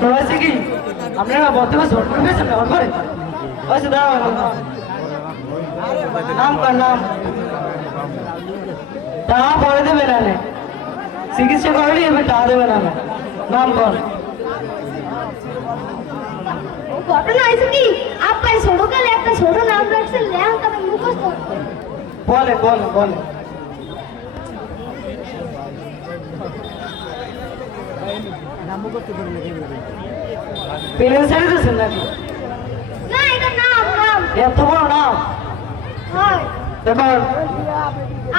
তো হয়েছে কি আপনারা বর্তমানে জোর করে পেয়েছেন না করে হয়েছে দাঁড়াও নাম কর নাম তা পরে দেবে না চিকিৎসা করলে এবার তা দেবে না নাম কর ঘটনা হয়েছে কি আপনার ছোটকালে একটা ছোট নাম রাখছেন লেহান তবে মুখস্থ বলে বলে বলে পেলেন ছেড়ে দিয়েছেন নাকি না এটা নাম নাম এত বড় নাম হয় এবার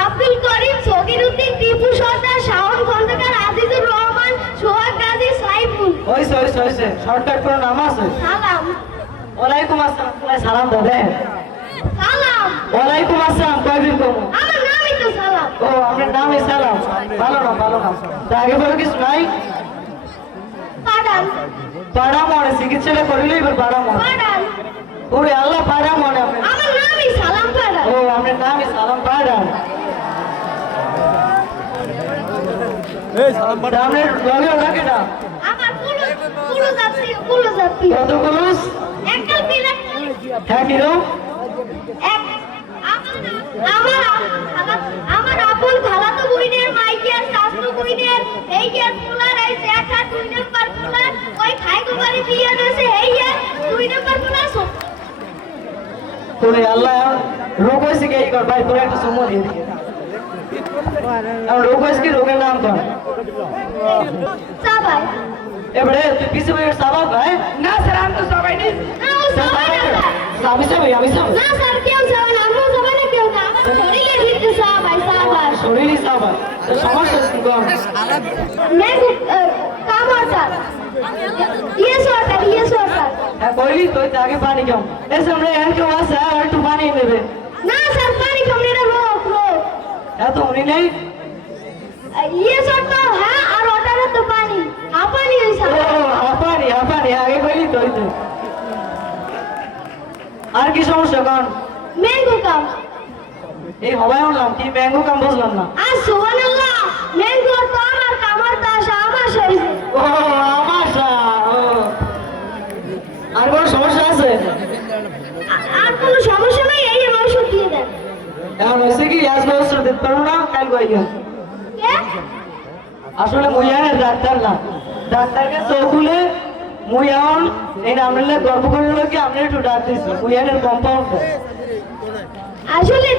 আব্দুল করিম সগিরউদ্দিন টিপু সর্দার শাওন খন্দকার আজিজুর রহমান সোহাগ গাজী সাইফুল হয়েছে শর্টকাট করে নাম আছে সালাম ওয়ালাইকুম আসসালাম সালাম দাদা সালাম ওয়ালাইকুম আসসালাম কয়দিন কমো আমার নামই তো সালাম ও আপনার নামই সালাম ভালো না তা আগে বলো কিছু নাই পাডাল পাড়া মনে চিকিৎসাটা করিলে এবার পাড়া মনে পাডাল ওরে আল্লাহ পাড়া মনে আপনার আমার নামই সালাম পাডাল ও আপনার নামই সালাম পাড়া আপনার লগে লাগে না আমার পুরো জাতি কত কলস একটা পিলা হ্যাঁ কিরো এক আমার আপন খালাতো বুইনের মাইকের শাস্ত্র বুইনের এই যে ফুলার এই দেখা 2 নাম্বার ফুলার ওই খাইগো বাড়ি দিয়ে দেছে এই যে 2 নাম্বার ফুলার তোরে আল্লাহ রোগ হয়েছে কি এই কর ভাই তোর একটা সময় দিয়ে দিকে রোগ হয়েছে কি রোগের নাম কর সবাই এবারে তুই পিছে বসে সাবাব ভাই না স্যার আমি তো সবাই নেই আমি সবাই না স্যার কেউ যাবে না আমরা যাবে না কেউ না আমার শরীরে ভিতরে সবাই শরীরই সাবাব তো সমস্যা কি কর मैं कामर ये सॉर्टर হ্যাঁ কইলি তুই তো আগে পানি কম এসে আমরা এর কেউ আছে আর একটু পানি নেবে ना सर पानी कम नहीं रोक এত উনি নেই ये सॉर्टर है और वाटर है तो पानी पानी है सर ও হাঁপানি আগে কইলি তুই তো আর কি সমস্যা কর मैंगो कम এই হবাই হলাম কি ম্যাঙ্গো কাম বুঝলাম না आज सुबह अल्लाह मैंगो तो আমার কামার তাশা আমার শরীরে ও আমাশা ও আর কোনো সমস্যা আছে আর কোনো সমস্যা নাই এই ওষুধ দিয়ে দেন এখন হয়েছে কি আজ বছর দিতে পারবো না কাল কইয়া কে আসলে মুইয়ানের ডাক্তার না ডাক্তারকে চোখ খুলে মুইয়ান এই নামলে গল্প করে কি আপনি একটু ডাকতেছি মুইয়ানের কম্পাউন্ড আসলে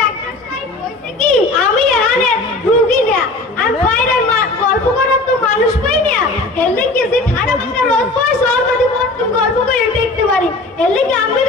ডাক্তার সাহেব কইছে কি আমি এখানে রোগী না আমি বাইরে গল্প করার তো মানুষ পাই না এর লাগি যে ঠাড়া বাঁকা রোগ পড়ছে ওর মধ্যে তুমি গল্প করে দেখতে পারি এর লাগি আমি